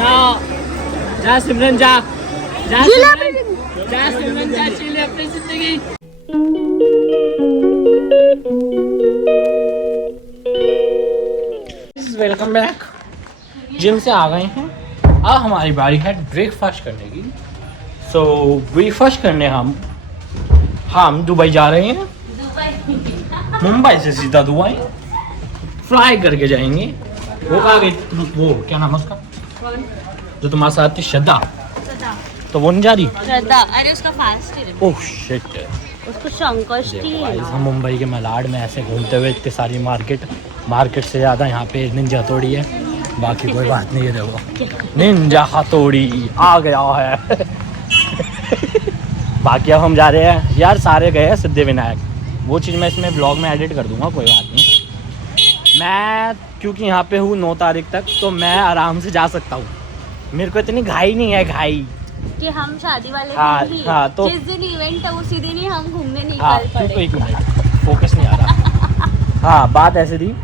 जा सिमरन जा सिमरन जा चीले अपनी जिंदगी। Welcome back. जिम से आ गए हैं, अब हमारी बारी है ब्रेकफास्ट करने की। सो ब्रेकफास्ट करने हम दुबई जा रहे हैं। मुंबई से सीधा दुबई फ्लाई करके जाएंगे। वो कहाँ गई? वो क्या नाम है उसका जो तुम्हारे साथ थी? श्रद्धा। तो वो नहीं जा रही? श्रद्धा, अरे उसका फास्ट है। ओह शिट, उसको संकष्टी है। हम मुंबई के मलाड में ऐसे घूमते हुए इतनी सारी मार्केट से ज़्यादा यहाँ पे निंजा हथौड़ी है। बाकी कोई बात नहीं है। देखो निंजा हथौड़ी आ गया है। बाकी अब हम जा रहे हैं यार, सारे गए हैं सिद्धिविनायक। वो चीज़ मैं इसमें ब्लॉग में एडिट कर दूंगा, कोई बात नहीं। मैं क्योंकि यहाँ पे हूँ 9 तारीख तक, तो मैं आराम से जा सकता हूँ। मेरे को इतनी घाई नहीं है कि हम शादी वाले दिन ही, तो जिस दिन इवेंट है उसी दिन ही हम घूमने निकल पड़े। एक मिनट, फोकस नहीं आ रहा। हाँ, बात ऐसे थी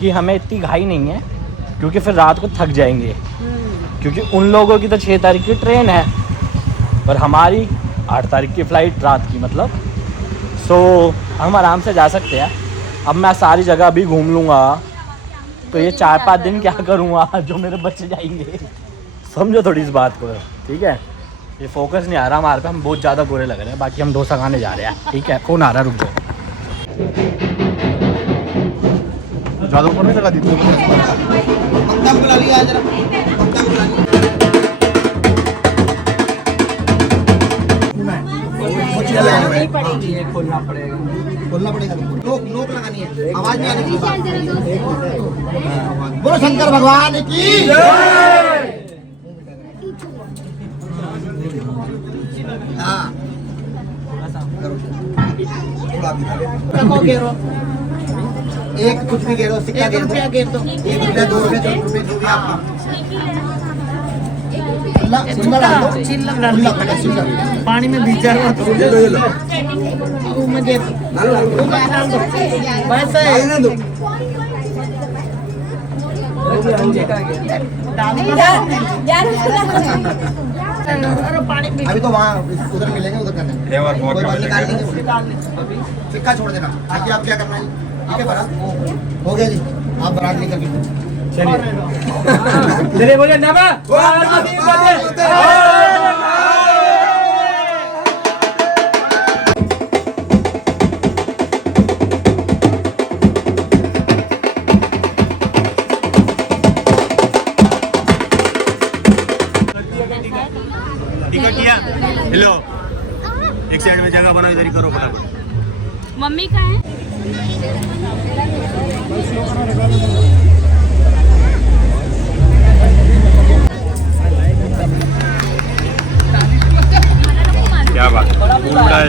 कि हमें इतनी घाई नहीं है, क्योंकि फिर रात को थक जाएंगे। क्योंकि उन लोगों की तो 6 तारीख की ट्रेन है, पर हमारी 8 तारीख की फ़्लाइट रात की, मतलब सो हम आराम से जा सकते हैं। अब मैं सारी जगह भी घूम लूँगा, तो ये 4-5 दिन क्या करूँगा जो मेरे बच्चे जाएंगे। समझो थोड़ी इस बात को, ठीक है? ये फोकस नहीं आ रहा हमारे पे, हम बहुत ज़्यादा बुरे लग रहे हैं। बाकी हम डोसा खाने जा रहे हैं, ठीक है? फ़ोन आ रहा है, रुक जाओ। ज़्यादा ऊपर नहीं लगा दी बुला लिया जरा, खोलना पड़ेगा। नोक लगानी है, आवाज नहीं आनी चाहिए। बोलो शंकर भगवान की जय। हाँ, एक कुछ भी घेरो, सिक्का घेर दो, 1 रुपया 2 रुपये 3 रुपये जो भी आपका पानी में भीग जाएगा तो अभी तो वहाँ उधर मिलेंगे, उधर करना सिक्का छोड़ देना। आगे आप क्या करना है? ठीक है, बारात हो गया जी, आप बारात लेकर चलिए बोले नमः। टिकट किया? हेलो, एक साइड में जगह बनाओ, इधर ही करो फटाफट। मम्मी कहाँ है? क्या बात है?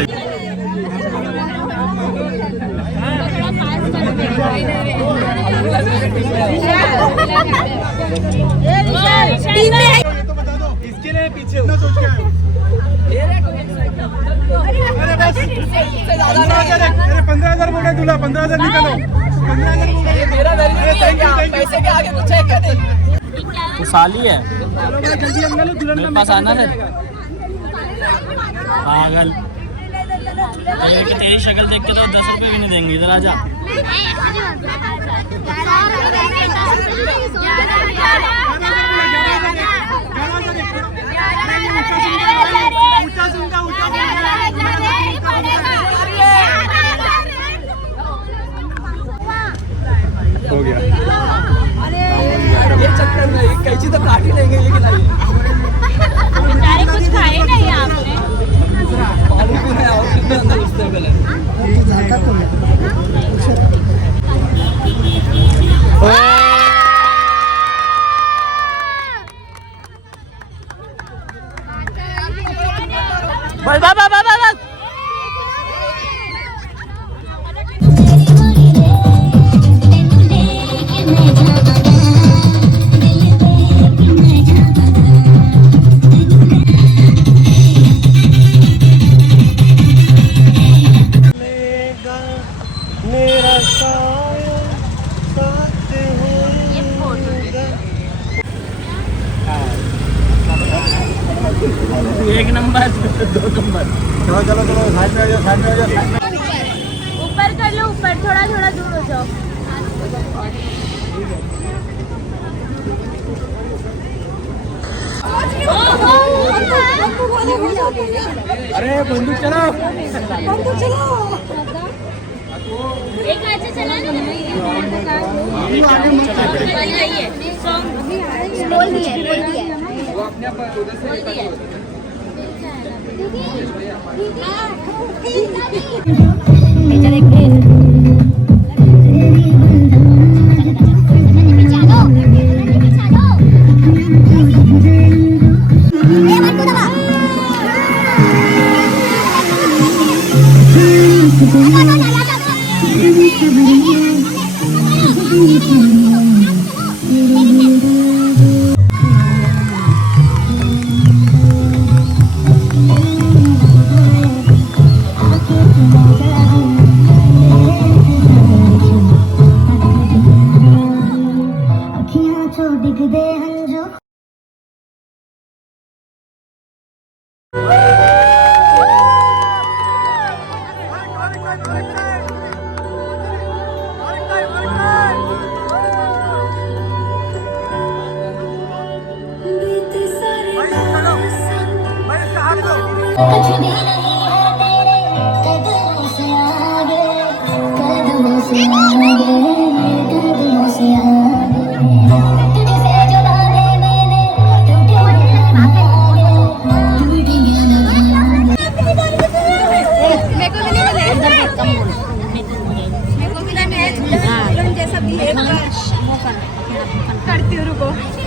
इसके लिए पीछे ना सोच के आए हो। अरे बस 15,000 बोला, दूल्हा 15,000 निकालो। 15,000 पैसे के आगे कुछ है क्या नहीं? तो साली है, जल्दी मेरे पास आना है। पागल, तेरी शक्ल देख के तो 10 रुपए भी नहीं देंगे। इधर आ जा। हो गया। ये चक्कर में कैची तो काट ही लेंगे, लेकिन बेचारे कुछ खाए नहीं आपने। और कितने अंदर घुसते हैं पहले। बस एक नंबर 2 नंबर। चलो चलो चलो साइड में आ जाओ, साइड में आ जाओ, साइड में। ऊपर कर लो, ऊपर थोड़ा थोड़ा दूर हो जाओ। अरे बंदूक चलाओ। एक हाथ से चला ना। बोल दिया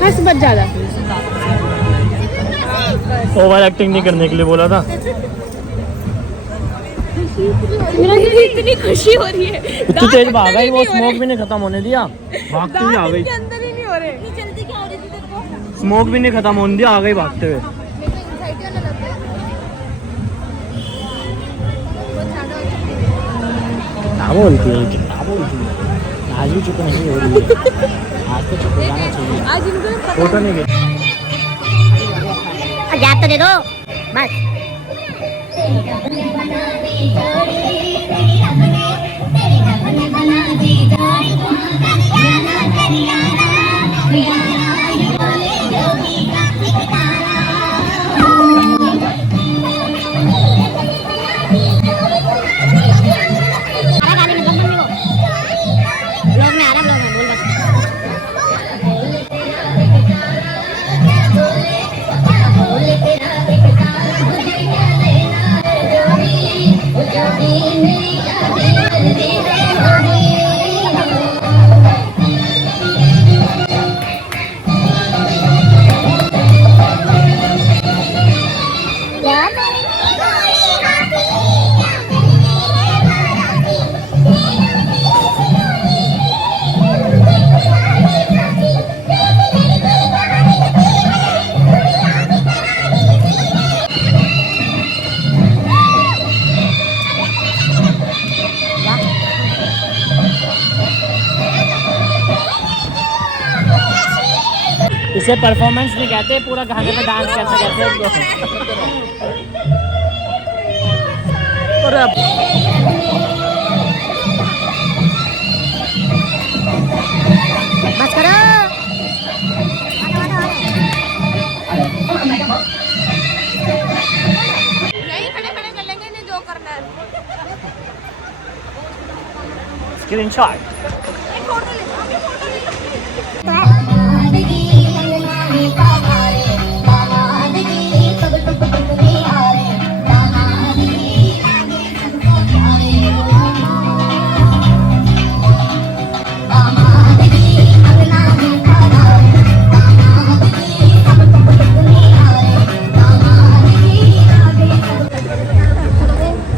बस बच ज्यादा ओवर एक्टिंग नहीं करने के लिए बोला था। मेरा इतनी खुशी हो रही है। इतनी तेज भागा ही, वो स्मोक भी नहीं खत्म होने दिया, भागते हुए आ गई। अंदर ही नहीं हो रहे। जल्दी क्या हो रही थी तेरे को? स्मोक भी नहीं खत्म होने दिया, आ गई भागते हुए। क्या बोलती है, क्या बोलती है? आज भी चुप नहीं हो रही है। आज तो चुप हो जाना चाहिए। आज इनको फोटो नहीं गई। गैप तो दे दो बस। इसे परफॉर्मेंस नहीं कहते, पूरा गाने पे डांस कैसे कहते हैं इसको। और अब बस करो। यही खड़े खड़े कर लेंगे, इन्हें जो करना है। स्क्रीनशॉट।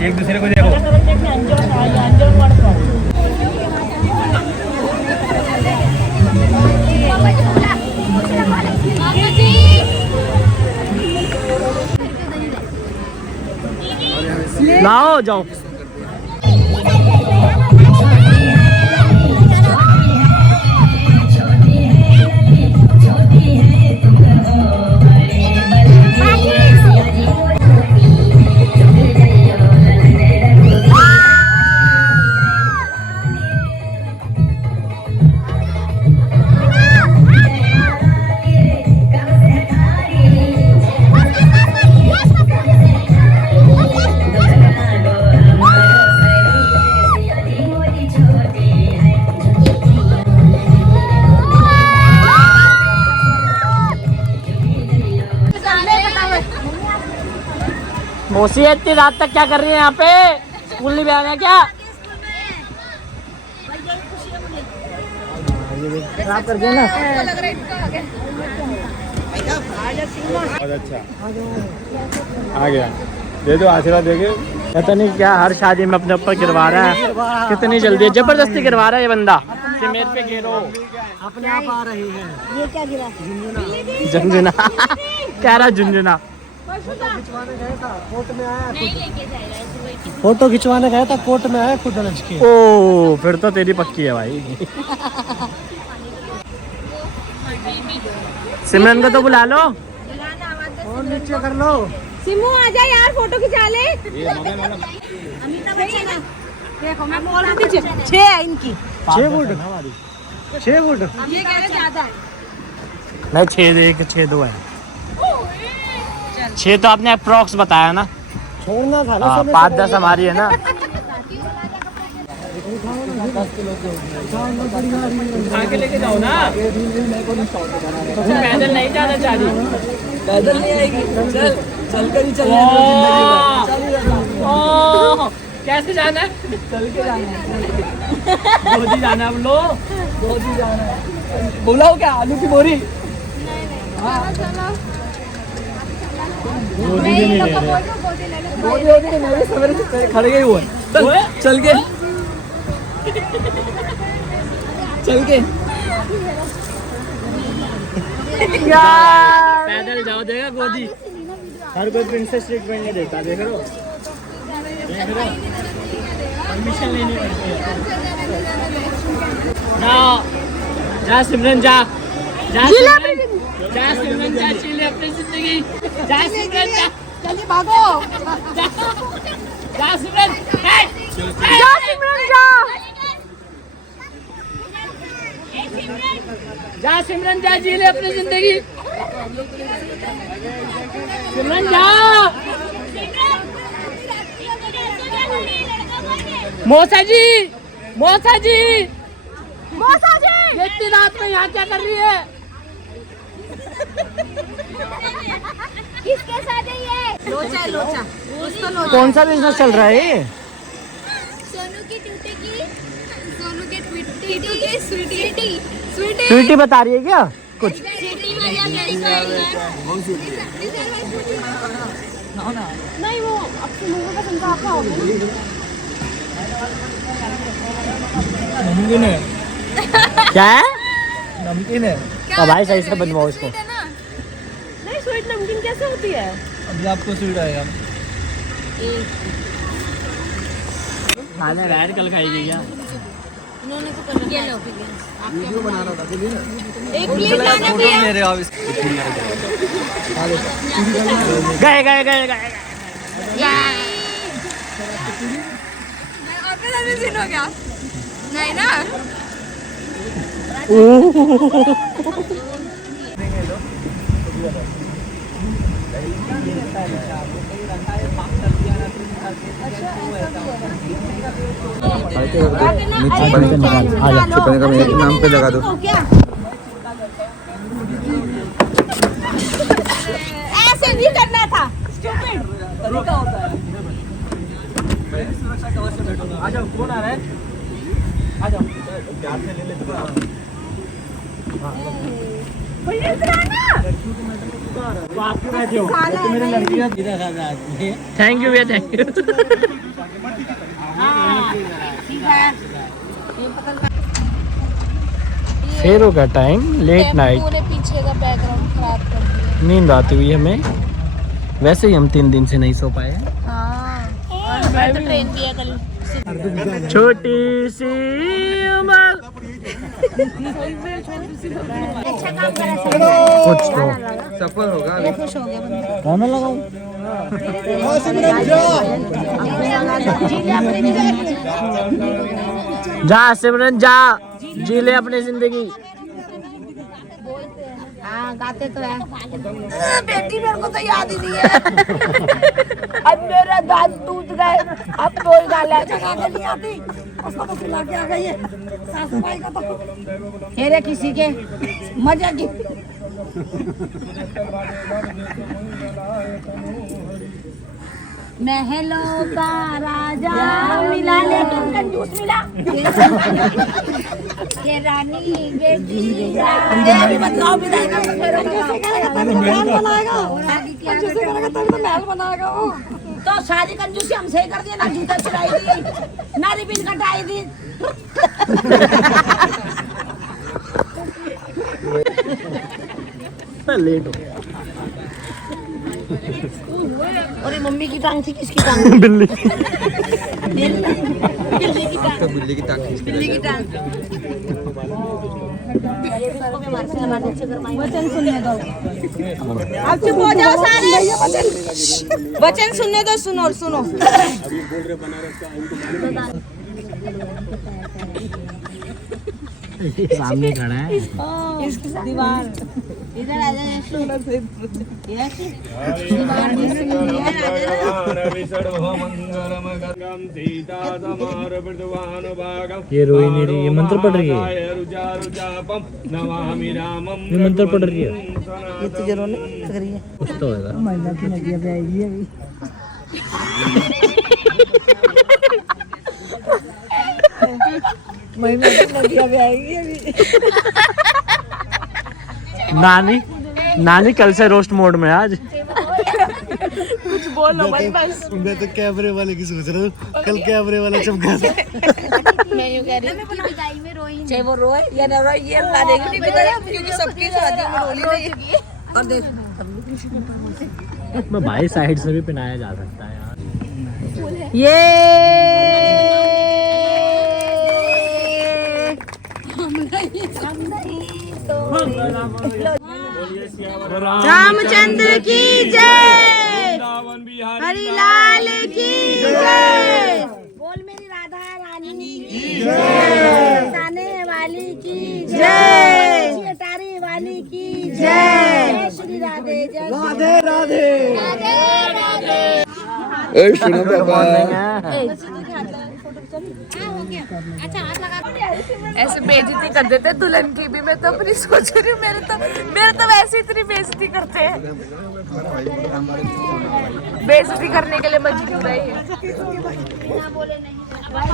एक दूसरे को देखो। लाओ जाओ। बाकी मौसी इतनी रात तक क्या कर रही है यहाँ पे? स्कूल नहीं आना है क्या? खराब कर दिया ना। बहुत अच्छा आ गया, दे दो आशीर्वाद देके। पता नहीं क्या हर शादी में अपने ऊपर गिरवा रहा है, कितनी जल्दी जबरदस्ती गिरवा रहा है ये बंदा कि मेरे पे गिरो। अपने आप आ रही है। ये क्या गिरा? झुंझुना कह रहा झुंझुना। खिंचवाने गया था, कोर्ट में आया, नहीं लेके जाएगा ऐसे कोई किसी फोटो खिंचवाने गया था, कोर्ट में आया खुद लच के। ओ फिर तो तेरी पक्की है भाई। सिमरन को तो बुला लो। और नीचे कर लो। सिमू आजा यार, फोटो खिंचा ले। अमिताभ बच्चन देखो, मैं बोल रही थी 6 है इनकी। 6 फुट 6 फुट। ये कह रहे ज्यादा है। नहीं 6 2 है। 6 तो आपने अप्रॉक्स बताया ना। छोड़ना था ना। 5-10 हमारी है ना। आगे लेके जाओ ना। पैदल नहीं जाना चाह रही। पैदल नहीं आएगी, चल चल कर ही चलना है। कैसे जाना है? चल के जाना है। गोदी जाना हम लोग। गोदी जाना है। बुलाओ क्या, आलू की बोरी? गोदी वोदी मेरे सवेरे से खड़े गए हुए। चल के चल के पैदल जाओ, देगा गोदी। हर कोई प्रिंसेस ट्रीटमेंट नहीं देता, देख रहे हो? परमिशन लेनी पड़ती है। जाओ जा सिमरन, जा जा सिमरन, जा सिमरन, जा जी ले अपनी जिंदगी। जा सिमरन, जा जल्दी भागो। जा सिमरन, जा सिमरन जा। जा सिमरन, जा जी ले अपनी जिंदगी। सिमरन जा। मौसा जी, मौसा जी, मौसा जी, ये इतनी रात में यहाँ क्या कर रही है? किसके साथ है ये? लोचा है, लोचा। कुछ तो लोचा। कौन सा बिजनेस चल रहा है ये? सोनू की टूटी की, सोनू के ट्विटी की स्वीटी, स्वीटी, स्वीटी बता रही है क्या कुछ? स्वीटी वाला नहीं, वो अब सुनूंगा का संगा आपका होगा। नमकीन है, क्या है? नमकीन है। तो भाई सही से बनवाओ इसको। नहीं, स्वीट नमकीन कैसे होती है? अभी आपको स्वीट आएगा। खाना बैठ कल खाएगी क्या? उन्होंने तो कर ये लो, वीडियो बना रहा था, चलिए ना। एक प्लेट लाना फोटो भैया। ले रहे हो आप इसको। गए गए गए गए। आपके साथ भी सीन हो गया? नहीं ना? नाम पे लगा दो। ऐसे नहीं करना था। तरीका होता है। मैं भी सुरक्षा कवच से बैठूंगा। आ जाओ, कौन आ रहा है? आ जाओ, प्यार से ले लेते हैं। तो आप क्यों बैठे हो? तो मेरी लड़की का सीधा साधा आदमी है। थैंक यू भैया, थैंक यू। फेरों का टाइम, लेट नाइट, पूरे पीछे का बैकग्राउंड खराब कर दिया। नींद आती हुई हमें। वैसे ही हम 3 दिन से नहीं सो पाए हैं। हाँ, और तो ट्रेन भी है कल। छोटी सी उम्र। अच्छा काम करा कुछ तो सफल होगा। ये खुश हो गया बंदा। गाना लगाऊं? जा सिमरन जा, जी ले अपनी जिंदगी। हाँ, गाते तो है। बेटी मेरे को तो याद ही नहीं है। अब मेरा दांत टूट गए, अब कोई गाला नहीं आती। उसको तो खिला के आ गई है सासू भाई को तो। हेरे किसी के मजा की। महलों का राजा मिला लेकिन कंजूस मिला। ये रानी बेटी भी बदलाव बनाएगा, महल बनाएगा वो। तो सारी कंजूसी हमसे ही कर दिया, ना जूता चुराई दी ना रिबिन कटाई दी। लेट हो गया। और ये मम्मी की टांग थी, किसकी टांग? बिल्ली। बिल्ली की टांग। बिल्ली की टांग बिल्ली की टांग। वचन सुनने दो। अब चुप हो जाओ सारे। वचन सुनने दो, सुनो सुनो। सामने खड़ा है। दीवार इधर आ जाए। ये रोई नहीं रही, ये मंत्र पढ़ रही है। ये मंत्र पढ़ रही है। ये तो जरूर नहीं लग रही है। कुछ तो होगा। महिला की नदियाँ बहेगी अभी। महिला की नदियाँ बहेगी अभी। नानी नानी कल से रोस्ट मोड में है आज। कुछ बोलो मत बस। मैं तो कैमरे वाले की सोच रहा हूँ, कल कैमरे वाला चमका था। मैं यूँ कह रही हूँ चाहे वो रोए या ना रोए, ये ला देगी नहीं बिताया, क्योंकि सबकी शादी में रोली नहीं है। और देख मैं भाई साइड से भी पहनाया जा सकता है यार। ये रामचंद्र की जय, हरि लाल की जय। बोल मेरी राधा रानी की जय, साने वाली की जय, अटारी वाली की जय। श्री राधे जय राधे राधे राधे। सुनो ऐसे बेइज्जती कर देते दुल्हन की भी। मैं तो अपनी सोच रही हूँ, मेरे तो वैसे इतनी बेइज्जती करते हैं। बेइज्जती करने के लिए मजबूर है ये।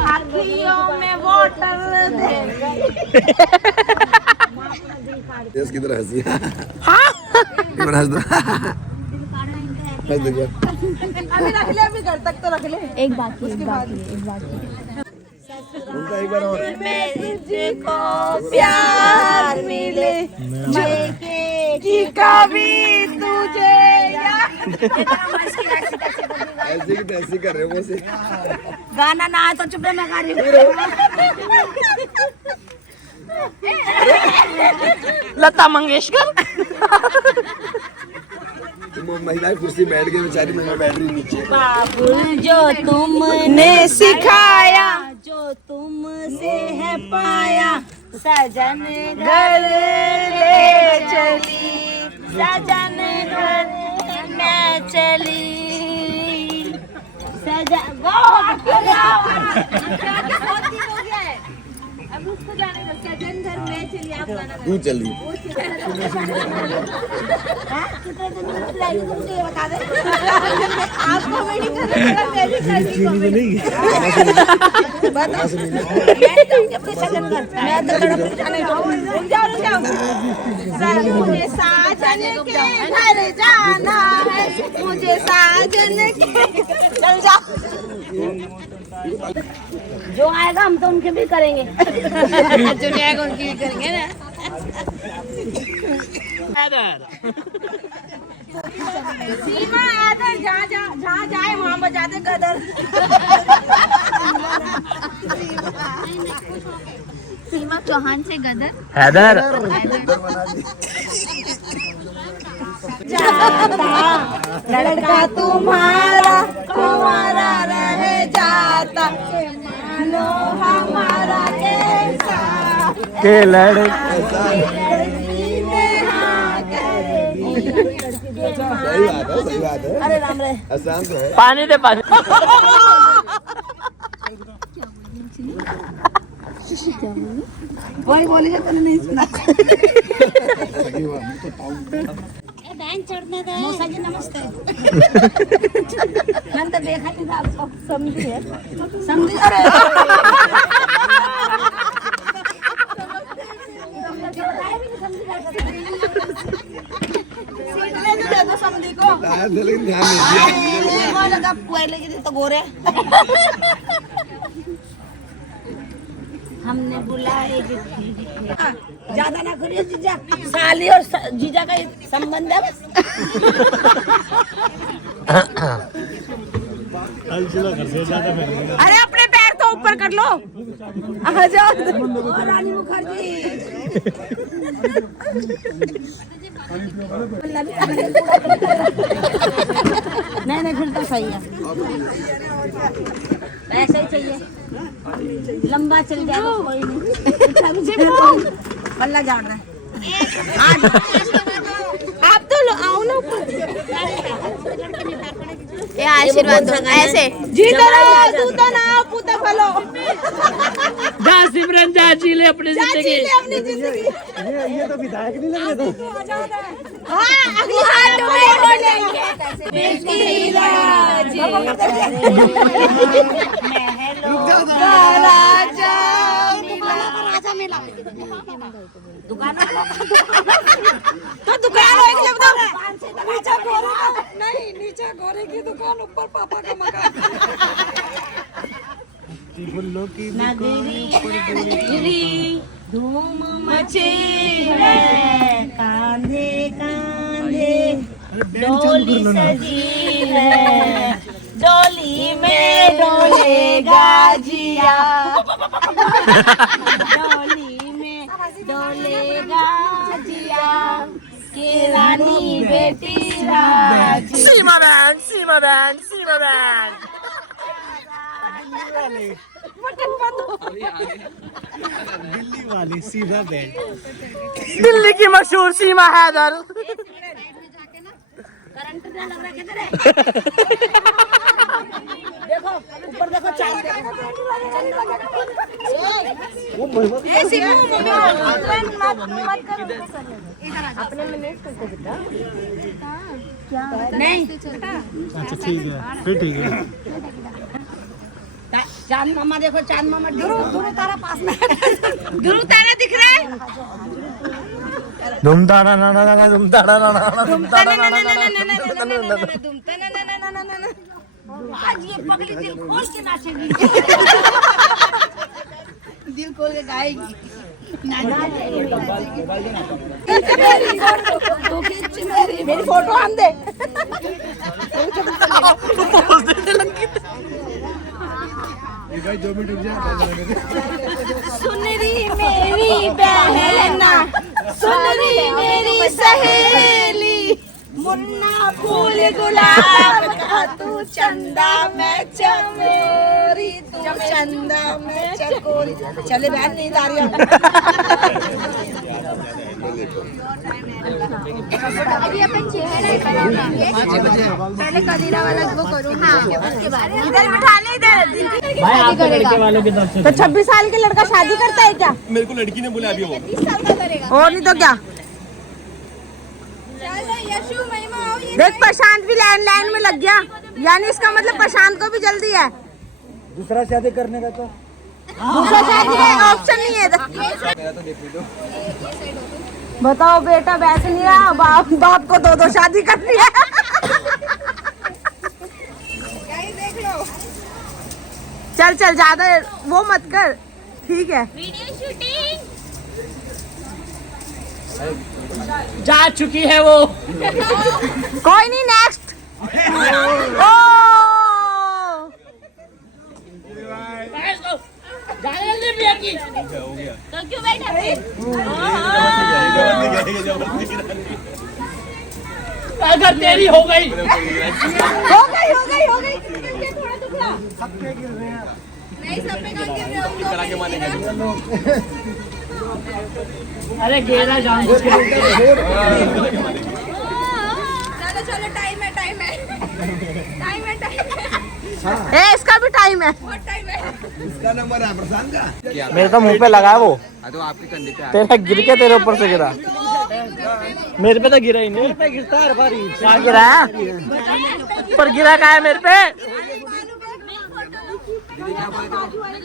आँखियों में वाटर दे। इसकी तरह हंसी। हाँ हंस दो। अभी रख ले, अभी घर तक तो रख ले। एक बात एक बात एक बार और। मुझको प्यार मिले कि कभी तुझे ऐसे की तैसी कर रहे हो मुझसे। गाना ना आए तो चुप रहे, मैं गा रही हूँ। लता मंगेशकर। महिला कुर्सी बैठ गई बेचारी, मैं बैठ रही नीचे। बाबुल जो तुमने सिखाया, जो तुमसे है पाया, सजन घर ले चली, सजन घर मैं चली। सजन अब उसको जाने दो। सजन घर में चली, आप गाना तू चली। कितने दिन में खिलाएगी तुमसे ये बता दे। आप कॉमेडी कर रहे हो, मैं भी कर रही कॉमेडी। बता मैं जाऊंगी अपने सजन घर, मैं तो तड़प जाने दूंगी। रुक जाओ सर, मुझे साजन के घर जाना है, मुझे साजन के। चल जा। जो आएगा हम तो उनके भी करेंगे। जो नहीं आएगा उनकी भी करेंगे ना। सीमा आदर जहाँ जाए वहाँ बजा दे गदर। सीमा चौहान से गदर। हैदर। लड़का तुम्हारा तुम्हारा रह जाता, मानो हमारा कैसा के लड़के। सही बात है। अरे राम रे, आसान तो है। पानी दे पानी। वही बोली है, तूने नहीं सुना। मौसा जी नमस्ते। मैंने तो देखा नहीं था आपको। समझी है, समझी। अरे समझी को लगा पहले की तो गोरे। हमने बुलाए ज्यादा ना करिए जीजा, साली और जीजा का संबंध है बस। अरे अपने पैर तो ऊपर कर लो। आ जाओ रानी मुखर्जी। नहीं फिर तो सही है, ऐसे ही चाहिए। लंबा चल जाएगा कोई नहीं। पल्ला झाड़ रहा है। आप तो आओ ना ये आशीर्वाद दो ऐसे। जीता रहो, तूता ना पूता फलो। जा सिमरन जा, जी ले अपनी जिंदगी। अपनी जिंदगी। ये तो विधायक नहीं लग रहे थे। हाँ अगली हाथ में हो जाएंगे। बेटी राजी राजा मिला दुकान तो दुकान नीचे गोरे का नहीं, नीचे गोरे की दुकान, ऊपर पापा का मकान। फूलों की नगरी धूम मची है, कांधे कांधे डोली सजी है, डोली में डोलेगा जिया, डोली में डोलेगा जिया, के रानी बेटी राजी। सीमा बहन, सीमा बहन, सीमा बहन। दिल्ली वाली सीधा बैंड। दिल्ली की मशहूर सीमा हैदर। करंट ना लग रहा किधर है? देखो ऊपर देखो, चांद देखो। ए सिमू मत करो। अपने में नहीं करते बेटा। नहीं अच्छा ठीक है, फिर ठीक है। चांद मामा देखो, चांद मामा ध्रुव तारा पास में। ध्रुव तारा दिख रहा है। धूम ताड़ा ना ना ना, धूम ताड़ा ना ना, धूम ताड़ा ना ना ना। आज ये पगली दिल खोल के नाचेगी। दिल खोल के गाएगी। मेरी फोटो हम दे। भाई 2 मिनट रुक जाए। सुनरी मेरी बहना, सुनरी मेरी सहेली, मुन्ना फूल गुलाब का तू चंदा मैं चमेरी, तू चंदा मैं चकोरी। चले बहन नींद आ रही है। अभी अपन चेहरा पहले कदीरा वाला वो करूँ। हाँ उसके बाद इधर बिठा ले, इधर। भाई आपके लड़के वालों की तरफ से तो 26 साल के लड़का शादी करता है क्या? मेरे को लड़की ने बोला अभी वो 30 साल का करेगा। और नहीं तो क्या? यशु महिमा आओ। ये देख प्रशांत भी लाइन में लग गया, यानी इसका मतलब प्रशांत को भी जल्दी है। दूसरा शादी करने का तो दूसरा शादी है, ऑप्शन नहीं है। बताओ बेटा, वैसे नहीं रहा, बाप को 2 शादी करनी है। चल ज्यादा वो मत कर, ठीक है। वीडियो शूटिंग जा चुकी है वो। कोई नहीं, नेक्स्ट। ओ तो क्यों बैठा फिर? अगर तेरी हो गई हो गई। थोड़ा दुखला। नहीं सब में कौन गिर रहे हो? अरे गेरा जान चलो टाइम है। ए इसका भी टाइम है। इसका नंबर है प्रशांत का। मेरे तो मुंह पे लगा वो, तो आपके कंधे पे तेरा गिर के तेरे ऊपर से गिरा। मेरे पे तो गिरा ही नहीं। मेरे पे गिरता है हर बारी। कहाँ गिरा है? पर गिरा कहाँ है मेरे पे?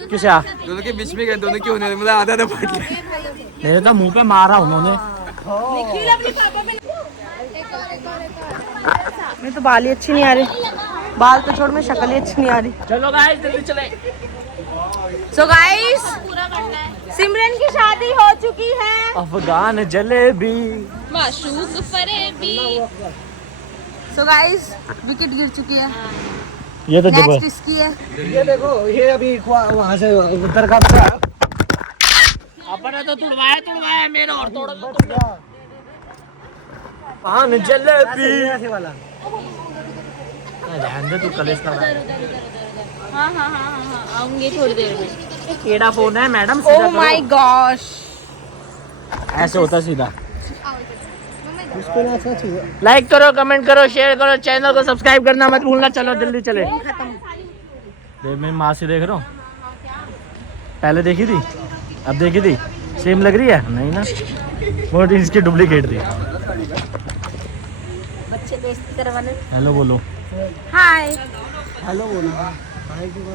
किसा? दोनों के बीच में गए, दोनों की होने मतलब आधा आधा फट गया। मेरे तो मुंह पे मारा उन्होंने। मैं तो बाल ही अच्छी नहीं आ रही, बाल तो छोड़, मैं शक्ल ही अच्छी नहीं आ रही। चलो गाइस जल्दी चले। सो गाइस, सिमरन की शादी हो चुकी है। अफगान जलेबी माशूक फरेबी। सो गाइस, विकेट गिर चुकी है। ये तो नेक्स्ट जबर। इसकी है। ये देखो, ये अभी वहाँ से उतर का अपने तो तुड़वाया मेरा और तोड़ दो। अफगान जलेबी ऐसे वाला। ध्यान दे तू कलेश का। हाँ आऊंगी थोड़ी देर में। केड़ा फोन है मैडम? ओह माय गॉश, ऐसे होता सीधा। उसको ना अच्छा चाहिए। लाइक करो, कमेंट करो, शेयर करो, चैनल को सब्सक्राइब करना मत भूलना। चलो जल्दी चले। देख मेरी माँ से देख रहा हूँ। पहले देखी थी, अब देखी थी, सेम लग रही है? नहीं ना, वो इसकी डुप्लीकेट थी। बच्चे बेइज्जती करवाने। हेलो बोलो। हाय हेलो बोलो।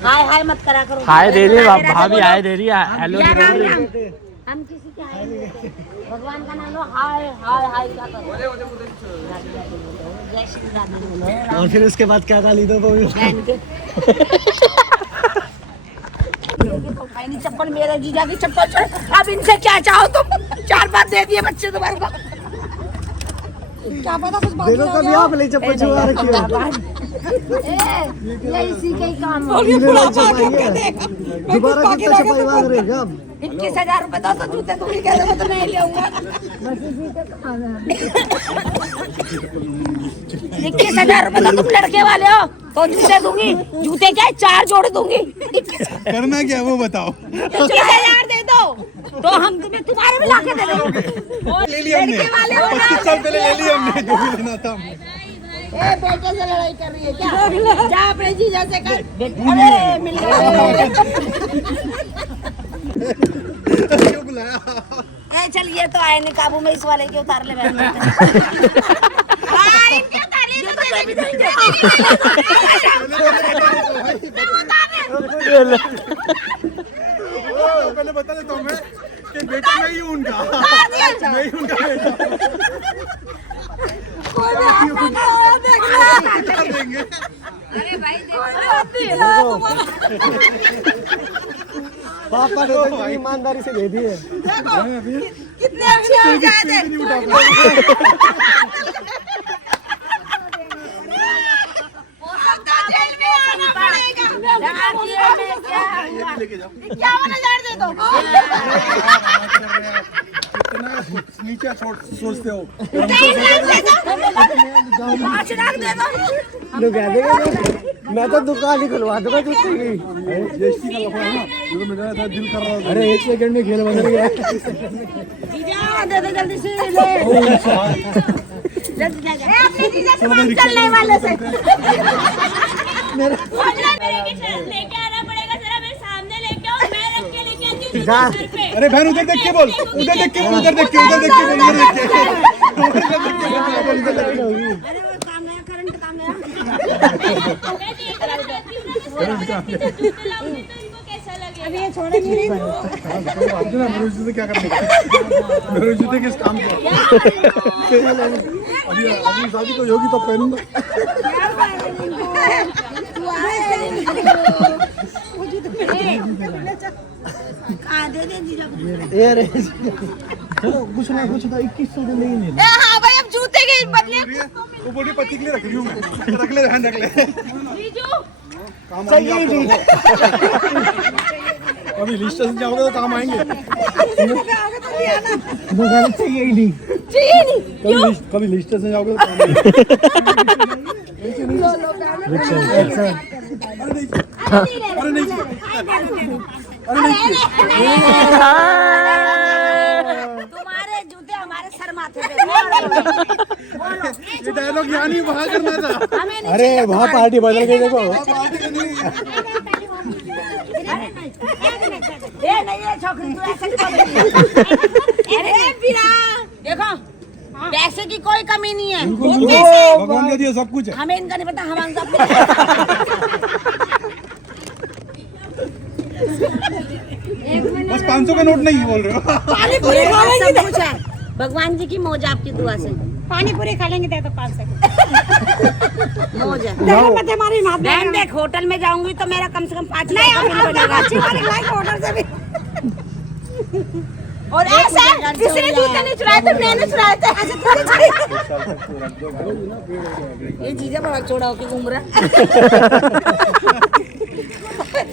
हाय हाय मत करा करो। हाय दे रही है भाभी, हाय दे रही है। हेलो नहीं बोल रही। हम किसी के हाय नहीं देते। भगवान का नाम लो, हाय हाय हाय क्या करो। जय श्री राधा। और फिर उसके बाद क्या गाली दो? चप्पल मेरे जीजा की चप्पल छोड़, अब इनसे क्या चाहो तुम? 4 बार दे दिए बच्चे तुम्हारे को। क्या पता कुछ बात देखो कभी आप ले चप्पल छुआ रखी हो। ये इसी के ही काम है। दोबारा कितना छपाई मांग रहे हो क्या? 21,000 रुपए दो तो जूते दूंगी, कह रहे तो नहीं लेऊंगा। 21,000 रुपए तो तुम लड़के वाले हो तो जूते दूंगी। जूते क्या है, 4 जोड़ दूंगी। करना क्या वो बताओ। 21,000 दे दो तो हम तुम्हें तुम्हारे में लाके दे देंगे। ले लिया हमने, 25 साल पहले ले लिया हमने, जो भी लेना था हमने। ए बेटे से लड़ाई कर रही है क्या? जा अपने जीजा से कर। अरे मिल गए। क्यों बुलाया? ए चल, ये तो आए नहीं काबू में, इस वाले के उतार ले। बहन पहले बता देता हूँ मैं कि बेटा मैं ही हूँ उनका, मैं ही उनका बेटा। देंगे। पापा ने तो ईमानदारी से दे दिए। कितने अच्छे हो जाए थे। क्या 51,000 दे दो। नीचे सोचते हो। 5,00,000 दे दो। लोग कह देंगे मैं तो दुकान ही खुलवा दूंगा जूते की। दिल कर रहा है। अरे 1 सेकंड में खेल बन गया। दे दो जल्दी से ले। चलने वाले से लेके आना पड़ेगा, जरा मेरे सामने लेके आओ, मैं रख के लेके आती हूँ सर पे। अरे बहन उधर देख के बोल, उधर देख के बोल, उधर देख के बोल, उधर देख के बोल, उधर देख के बोल। अरे वो काम गया, करंट काम गया। मैं देख रहा हूँ ना, जूते लाऊंगी तो इनको कैसा लगेगा? अभी ये छोड़ेंगे नहीं। मेरे जूते क्या करने? मेरे जूते किस काम के? अभी शादी तो होगी तो पहनूंगा। दे दे जीजा। अरे चलो कुछ ना कुछ तो 2100 दे नहीं लेना। हाँ भाई, अब जूते के बदले वो बोली पति के लिए रख रही हूँ मैं। रख ले बहन, रख ले। जीजू काम आएंगे आपको। कभी लिस्ट से जाओगे तो काम आएंगे। वो गाड़ी चाहिए ही नहीं। चाहिए नहीं। कभी लिस्ट से जाओगे तो काम आएंगे। अरे नहीं, तुम्हारे जूते हमारे सर माथे पे। ये डायलॉग यहाँ नहीं वहाँ करना था। हमें अरे वहाँ पार्टी बदल गई देखो। नहीं ये छोकरी तू ऐसे अरे फिरा देखो पैसे की कोई कमी नहीं है। भगवान ने दिया सब कुछ है। हमें इनका नहीं पता, हम बस 500 का नोट नहीं बोल रहे हो। पानी पूरी सब कुछ है। भगवान जी की मौज आपकी दुआ से। पानी पूरी खा लेंगे तो 5 सेकंड। मौज है। हमारी बहन देख, होटल में जाऊंगी तो मेरा कम से कम 5 लाख का बिल बनेगा। ऑर्डर से भी और ऐसा किसी ने जूते नहीं चुराए थे, मैंने चुराए थे। ये चीजें बड़ा चौड़ा होके घूम रहा है।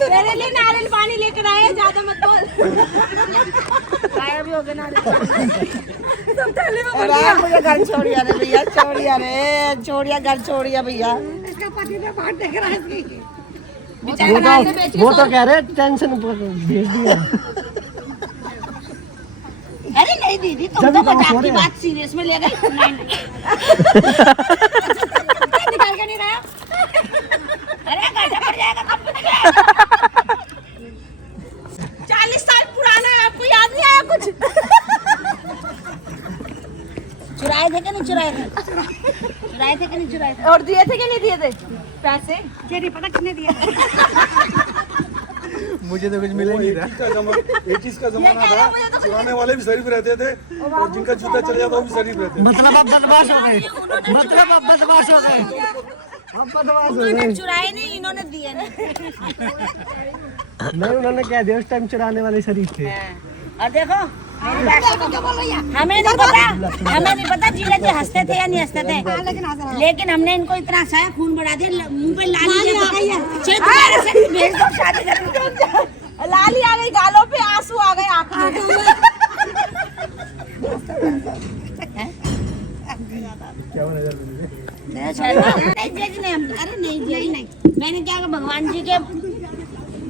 मेरे लिए नारियल पानी लेकर आए, ज्यादा मत बोल। गायब भी हो गए नारियल पानी। मुझे घर छोड़िया रे भैया, छोड़िया रे, छोड़िया घर छोड़िया भैया। इसका पति ने बाहर देख रहा है इसकी। वो तो कह रहे टेंशन भेज दिया। अरे नहीं दीदी, तुम तो मजाक की बात सीरियस में ले गई। नहीं निकाल के नहीं रहा। अरे घाटा पड़ जाएगा कब। 40 साल पुराना है, आपको याद नहीं आया कुछ? चुराए थे कि नहीं चुराए थे? चुराए थे कि नहीं चुराए थे? और दिए थे कि नहीं दिए थे पैसे? ये नहीं पता कितने दिए। मुझे तो कुछ मिले नहीं था। 80s का जमाना था, पुराने वाले भी शरीफ रहते थे और जिनका जूता चले जाता वो भी शरीफ रहते थे। मतलब अब बदमाश हो गए। मतलब अब बदमाश हो गए। उन्होंने चुराए नहीं, इन्होंने दिए नहीं। नहीं, उन्होंने क्या दिया, उस टाइम चुराने वाले शरीफ थे। और देखो, हमें नहीं पता जीजा जी हंसते थे या नहीं हंसते थे, लेकिन हमने इनको इतना हंसाया, खून बढ़ा दिया, मुंह पे लाली आ गई। लाली आ गई गालों पे, आंसू आ गए आंखों में। नहीं जेज नहीं, अरे नहीं जेज नहीं, मैंने क्या कहा, भगवान जी के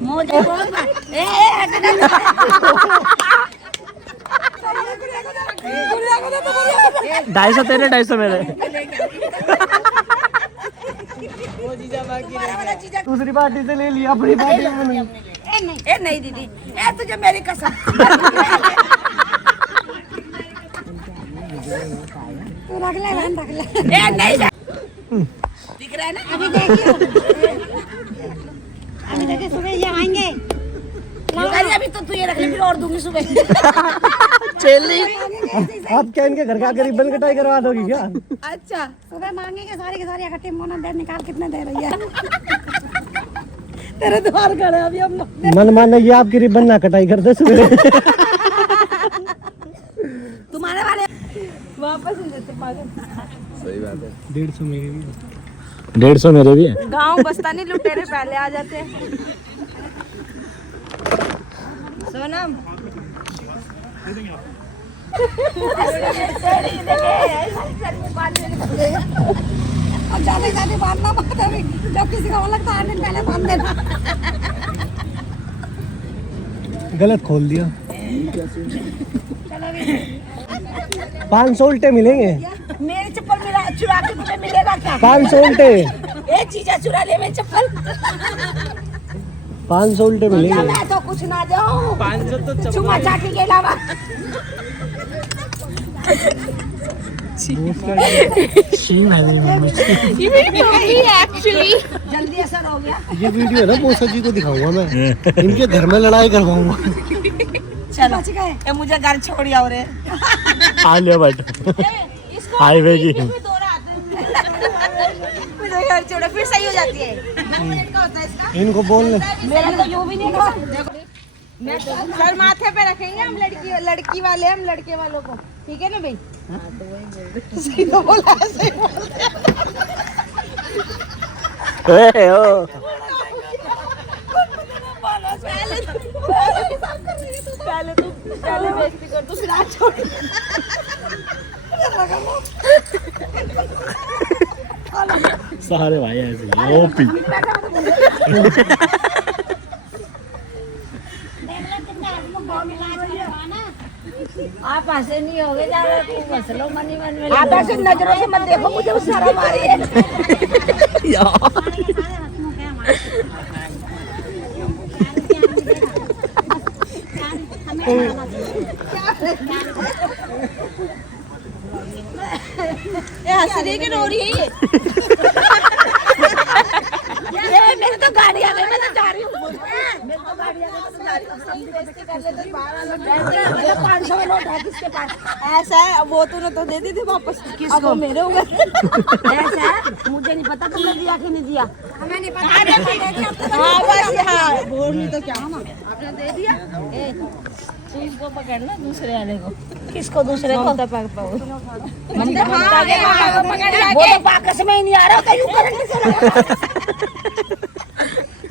मौज। 250 तेरे 250 मेरे। दूसरी पार्टी से ले लिया, अपनी पार्टी में नहीं। ए नहीं दीदी, ए तुझे मेरी कसम। रख ले बहन, रख ले। ए नहीं दिख रहा है ना? अभी देखियो, अभी देखिए सुबह ये आएंगे। अभी तो तू ये रख ले, फिर और दूंगी सुबह। चेली आप क्या इनके घर का रिबन कटाई करवा दोगी क्या? अच्छा, सुबह मांगेंगे सारी के सारी इकट्ठी। मोना दे निकाल कितने दे रही है। तेरे द्वार खड़े अभी हम लोग। मन माने ये आपकी रिबन ना कटाई कर दे सुबह। तुम्हारे वाले वापस ही देते पागल। 150 मेरे भी। 150 मेरे भी है। गांव बस्तानी लुटेरे पहले आ जाते हैं। सोनम और जाते जाते बांधना पड़ता है, जब किसी का लगता है पहले बांध देना। गलत खोल दिया। 500 उल्टे मिलेंगे। मेरी चप्पल मिला चुरा के तुम्हें मिलेगा क्या? 500 उल्टे। ये चीजें चुरा ले मेरी चप्पल। 500 उल्टे मिलेंगे। मैं तो कुछ ना जाऊँ, 500 तो चुमा चाटी के अलावा। जल्दी असर हो गया। ये वीडियो है ना मौसा जी को दिखाऊंगा मैं, इनके घर में लड़ाई करवाऊंगा। चलो ये मुझे घर छोड़ आओ रे। बट हाईवे की मुझे घर छोड़ो, फिर सही हो जाती है। 9 मिनट का होता है इसका। इनको बोल मेरा तो यूं भी नहीं होगा। सर माथे पे रखेंगे हम, लड़की वाले हम लड़के वालों को, ठीक है ना भाई? सीधा बोला ऐसे पहले बेइज्जती कर दो, फिर आज छोड़। सारे भाई ऐसे ओपी। आप ऐसे नहीं होगे ज्यादा, मसलो मनी मन में। आप ऐसे नजरों से मत देखो मुझे, उस शर्म आ रही है। रही है कि रो रही है ये मेरी तो गाड़ी आ गई, मैं तो जा रही हूँ। मेरी तो गाड़ी आ गई, मैं तो जा रही हूँ। सब बेइज्जती कर लेते हैं, बाहर आ जाते हैं। 500 में नोट है किसके पास? ऐसा है, अब वो तूने तो दे दी थी वापस। अब वो मेरे हो गए। ऐसा है, मुझे नहीं पता तुमने दिया कि नहीं दिया। हमें नहीं पता। हाँ बस, हाँ बोल नहीं तो क्या आपने दे दिया। तू इसको पकड़ना, दूसरे वाले को। किसको? दूसरे को? ममता पापा ममता पकड़। वो तो बाकस में ही नहीं आ रहा, कहीं करंट से लगा।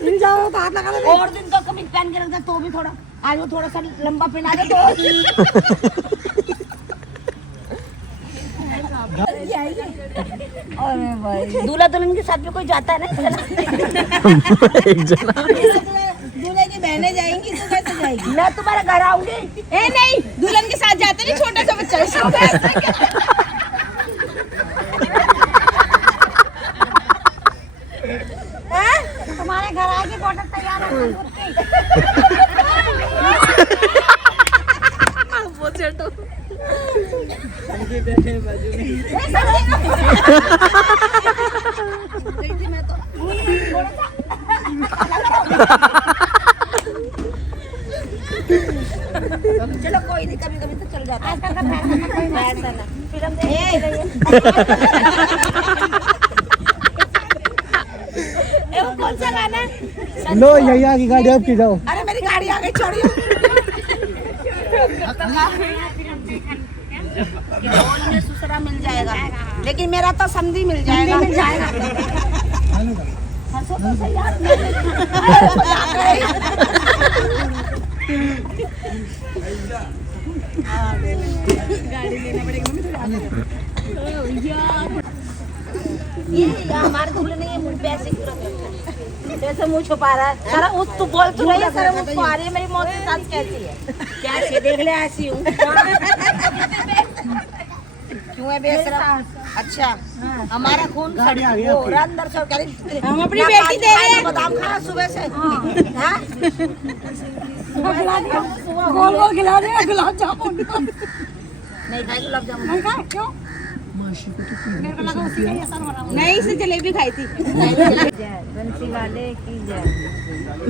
इन जाओ तो हाथ लगा दे। और दिन तो कमीज पहन के रखता तो भी थोड़ा, आज वो थोड़ा सा लंबा पहना दे तो। अरे भाई, दूल्हा दुल्हन के साथ में कोई जाता है ना? एक जना दूल्हे की बहनें जाएंगी तो कैसे जाएगी? मैं तुम्हारे घर आऊंगी। ए नहीं, दुल्हन के साथ जाते नहीं, छोटा सा बच्चा इसको। तुम्हारे घर आके बॉटल तैयार है। वो चटो चलो कोई नहीं, कभी कभी तो चल जाता है। फिल्म वो कौन सा गाना है? लो यही की गाड़ी आपकी जाओ। अरे मेरी गाड़ी आ गई, छोड़िए। बोल में सुसरा मिल जाएगा, लेकिन मेरा तो समधी मिल जाएगा। मिल जाएगा। हंसो तो सही यार। ये हमारे दूल्हे ने ये मुंह पे ऐसे क्यों रख रखा है? जैसे मुंह छुपा रहा है। सर वो तू बोल तो रही है, सर मुझको आ रही है, मेरी मौत की सांस कैसी है? कैसी? देख ले, ऐसी हूँ। क्यों है बेशरम? अच्छा, हमारा खून वो अंदर से कह रही, हम अपनी बेटी दे रहे हैं। बादाम खाया सुबह से। हाँ? गोल गोल खिला रहे हैं गुलाब जामुन। नहीं खाए गुलाब जामुन। नहीं खाए क्यों? मेरे को लगा उसी का ही असर हो रहा है। नहीं, इसे जलेबी खाई थी। बंसी वाले की जय।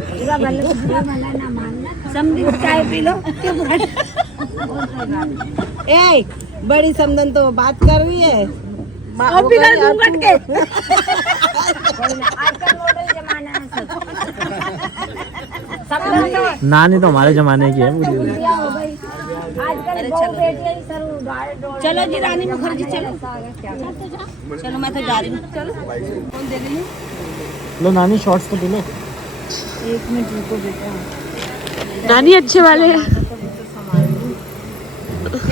पूरा भला ना मानना, समझी चाय पी लो। ए बड़ी समदन तो बात कर रही है। और भी कर दूंगा के। आजकल मॉडल जमाना है सब। नानी तो हमारे जमाने की है पूरी। आजकल बहू बेटियां ही सर उड़ा। चलो जी रानी मुखर्जी, चलो चलो, मैं तो जा रही हूँ। चलो कौन दे रही? लो नानी शॉर्ट्स तो पी लो। 1 मिनट रुको बेटा। नानी अच्छे वाले हैं।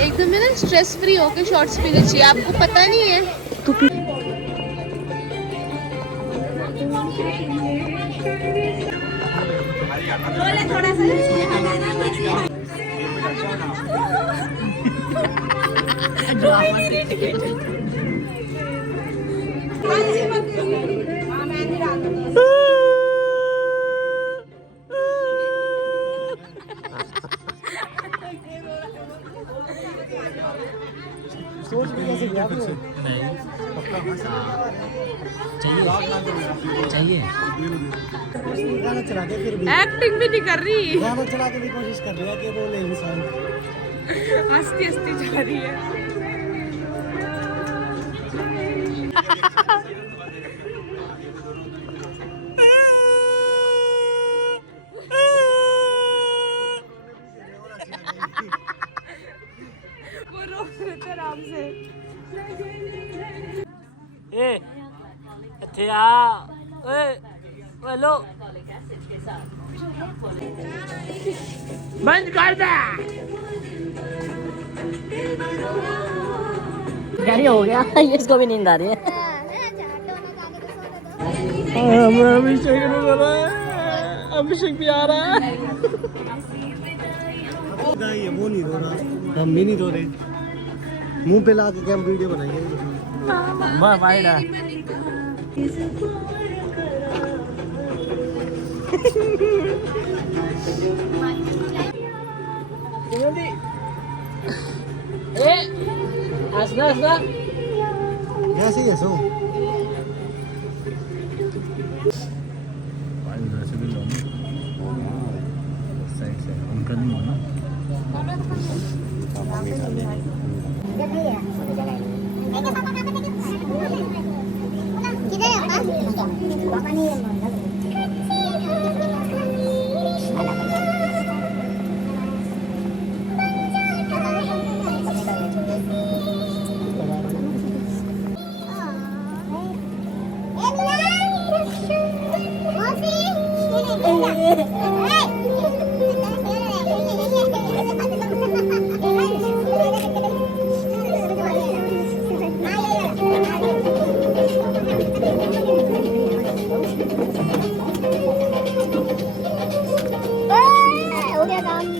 एकदम है ना, स्ट्रेस फ्री होके शॉर्ट्स पीने चाहिए, आपको पता नहीं है तो थोड़ा सोच भी कैसे गया आपने? चाहिए गाना चला के फिर भी एक्टिंग भी नहीं कर रही, गाना चला के भी कोशिश कर रही है कि वो ले इंसान। हंसती हंसती जा रही है। वो रो रहे थे आराम से। ए ਇੱਥੇ ਆ ਓਏ हेलो बंद कर दे। गाड़ी हो गया। इसको भी नींद आ रही है। अभिषेक अभिषेक भी आ रहा है। वो नहीं रो रहा, हम भी नहीं रो रहे। मुंह पे ला के हम वीडियो बनाएंगे। वाह वाइडा हंसना हंसना जैसे ही है सो साइड से उनका नहीं होना। हो गया काम।